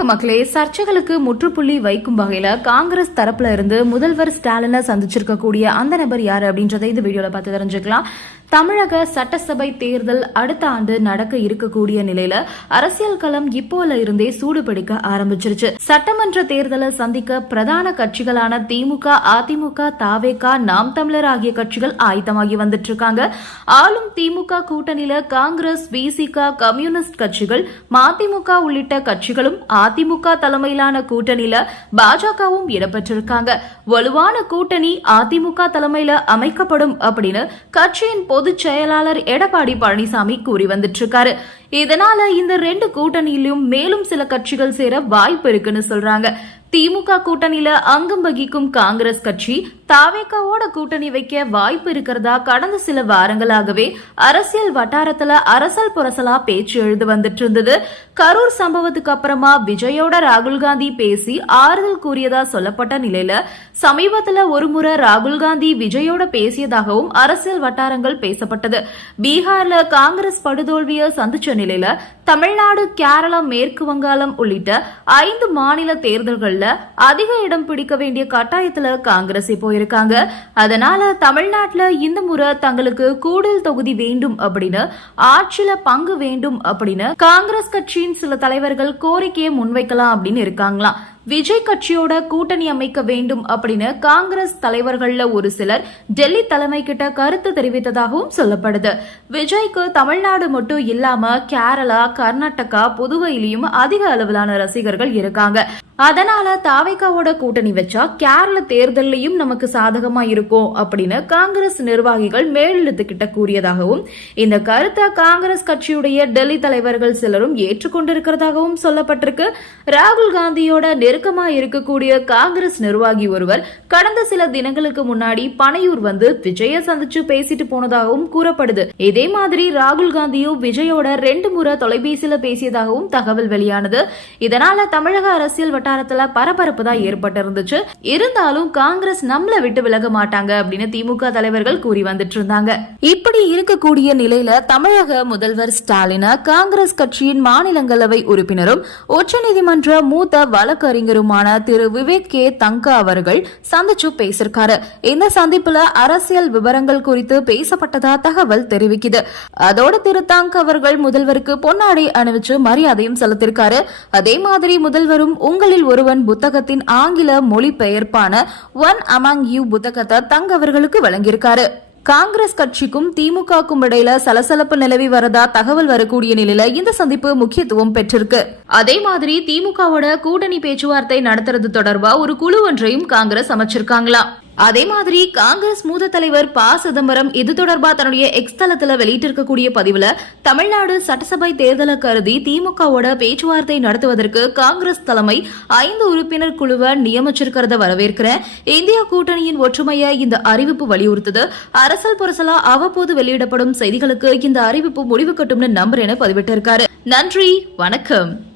வணக்கம் மக்களே சர்ச்சைகளுக்கு முற்றுப்புள்ளி வைக்கும் வகையில காங்கிரஸ் தரப்புல இருந்து முதல்வர் ஸ்டாலினை சந்திச்சிருக்கக்கூடிய அந்த நபர் யாரு அப்படின்றத இந்த வீடியோல பார்த்து தெரிஞ்சுக்கலாம். தமிழக சட்டசபை தேர்தல் அடுத்த ஆண்டு நடக்க இருக்கக்கூடிய நிலையில அரசியல் களம் இப்போல இருந்தே சூடுபிடிக்க ஆரம்பிச்சிருச்சு. சட்டமன்ற தேர்தலை சந்திக்க பிரதான கட்சிகளான திமுக அதிமுக தாவேகா நாம் தமிழர் ஆகிய கட்சிகள் ஆயத்தமாகி வந்துட்டு இருக்காங்க ஆளும் திமுக கூட்டணியில காங்கிரஸ் பிசிக கம்யூனிஸ்ட் கட்சிகள் மதிமுக உள்ளிட்ட கட்சிகளும் அதிமுக தலைமையிலான கூட்டணியில பாஜகவும் இடம்பெற்றிருக்காங்க. வலுவான கூட்டணி அதிமுக தலைமையில அமைக்கப்படும் அப்படின்னு கட்சியின் பொதுச் செயலாளர் எடப்பாடி பழனிசாமி கூறி வந்துட்டு இருக்காரு இதனால இந்த ரெண்டு கூட்டணியிலும் மேலும் சில கட்சிகள் சேர வாய்ப்பு இருக்குன்னு சொல்றாங்க. திமுக கூட்டணியில அங்கம் வகிக்கும் காங்கிரஸ் கட்சி தாவேக்காவோட கூட்டணி வைக்க வாய்ப்பு இருக்கிறதா கடந்த சில வாரங்களாகவே அரசியல் வட்டாரத்துல அரசல் புரசலா பேச்சு எழுது வந்துட்டு இருந்தது. கரூர் சம்பவத்துக்கு அப்புறமா விஜயோட ராகுல் காந்தி பேசி ஆறுதல் கூறியதா சொல்லப்பட்ட நிலையில சமீபத்துல ஒருமுறை ராகுல் காந்தி விஜயோட பேசியதாகவும் அரசியல் வட்டாரங்கள் பேசப்பட்டது. பீகார்ல காங்கிரஸ் படுதோல்வியை சந்திச்ச நிலையில தமிழ்நாடு கேரளா மேற்கு வங்காளம் உள்ளிட்ட ஐந்து மாநில தேர்தல்கள் தேர்தல்ல அதிக இடம் பிடிக்க வேண்டிய கட்டாயத்துல காங்கிரஸ் இப்போ இருக்காங்க. அதனால தமிழ்நாட்டுல இந்த முறை தங்களுக்கு கூடுதல் தொகுதி வேண்டும் அப்படின்னு ஆட்சியில பங்கு வேண்டும் அப்படின்னு காங்கிரஸ் கட்சியின் சில தலைவர்கள் கோரிக்கையை முன்வைக்கலாம் அப்படின்னு இருக்காங்களாம். விஜய் கட்சியோட கூட்டணி அமைக்க வேண்டும் அப்படின்னு காங்கிரஸ் தலைவர்கள்ல ஒரு சிலர் டெல்லி தலைமை கிட்ட கருத்து தெரிவித்ததாகவும் சொல்லப்படுது. விஜய்க்கு தமிழ்நாடு மட்டும் இல்லாம கேரளா கர்நாடகா புதுவையிலையும் அதிக அளவிலான ரசிகர்கள் இருக்காங்க. அதனால தாவைக்காவோட கூட்டணி வச்சா கேரள தேர்தல்லையும் நமக்கு சாதகமா இருக்கும் அப்படின்னு காங்கிரஸ் நிர்வாகிகள் மேலெழுத்துக்கிட்ட கூறியதாகவும் இந்த கருத்தை காங்கிரஸ் கட்சியுடைய டெல்லி தலைவர்கள் சிலரும் ஏற்றுக்கொண்டிருக்கிறதாகவும் சொல்லப்பட்டிருக்கு. ராகுல் காந்தியோட நெருக்கமா இருக்கக்கூடிய காங்கிரஸ் நிர்வாகி ஒருவர் கடந்த சில தினங்களுக்கு முன்னாடி பனையூர் வந்து விஜய சந்திச்சு பேசிட்டு போனதாகவும் கூறப்படுது. இதே மாதிரி ராகுல் காந்தியும் விஜயோட ரெண்டு முறை தொலைபேசியில பேசியதாகவும் தகவல் வெளியானது. இதனால தமிழக அரசியல் வட்டாரத்துல பரபரப்பு தான் ஏற்பட்டு இருந்துச்சு இருந்தாலும் காங்கிரஸ் நம்மள விட்டு விலக மாட்டாங்க அப்படின்னு திமுக தலைவர்கள் கூறி வந்துட்டு இருந்தாங்க இப்படி இருக்கக்கூடிய நிலையில தமிழக முதல்வர் ஸ்டாலின காங்கிரஸ் கட்சியின் மாநிலங்களவை உறுப்பினரும் உச்சநீதிமன்ற மூத்த வழக்கறி வழக்கறிஞருமான திரு விவேக் கே தங்கா அவர்கள் சந்திச்சு பேசிருக்காரு இந்த சந்திப்புல அரசியல் விவரங்கள் குறித்து பேசப்பட்டதா தகவல் தெரிவிக்குது. அதோட திரு தங்க் அவர்கள் முதல்வருக்கு பொன்னாடை அணிவிச்சு மரியாதையும் செலுத்திருக்காரு அதே மாதிரி முதல்வரும் உங்களில் ஒருவன் புத்தகத்தின் ஆங்கில மொழிபெயர்ப்பான ஒன் அமாங் யூ புத்தகத்தை தங்க அவர்களுக்கு வழங்கியிருக்காரு. காங்கிரஸ் கட்சிக்கும் திமுகக்கும் இடையில சலசலப்பு நிலவி வரதா தகவல் வரக்கூடிய நிலையில இந்த சந்திப்பு முக்கியத்துவம் பெற்றிருக்கு. அதே மாதிரி திமுகவோட கூட்டணி பேச்சுவார்த்தை நடத்துறது தொடர்பா ஒரு குழு ஒன்றையும் காங்கிரஸ் அமைச்சிருக்காங்களாம் அதே மாதிரி காங்கிரஸ் மூத்த தலைவர் ப. சிதம்பரம் இது தொடர்பா தன்னுடைய எக்ஸ் தளத்துல வெளியிட்டிருக்கக்கூடிய பதிவுல தமிழ்நாடு சட்டசபை தேர்தலை கருதி திமுகவோட பேச்சுவார்த்தை நடத்துவதற்கு காங்கிரஸ் தலைமை ஐந்து உறுப்பினர் குழுவை நியமிச்சிருக்கிறத வரவேற்கிறேன். இந்தியா கூட்டணியின் ஒற்றுமையை இந்த அறிவிப்பு வலியுறுத்துது. அரசல் புரசலா அவ்வப்போது வெளியிடப்படும் செய்திகளுக்கு இந்த அறிவிப்பு முடிவு கட்டும்னு நம்புறேன்னு பதிவிட்டிருக்காரு. நன்றி வணக்கம்.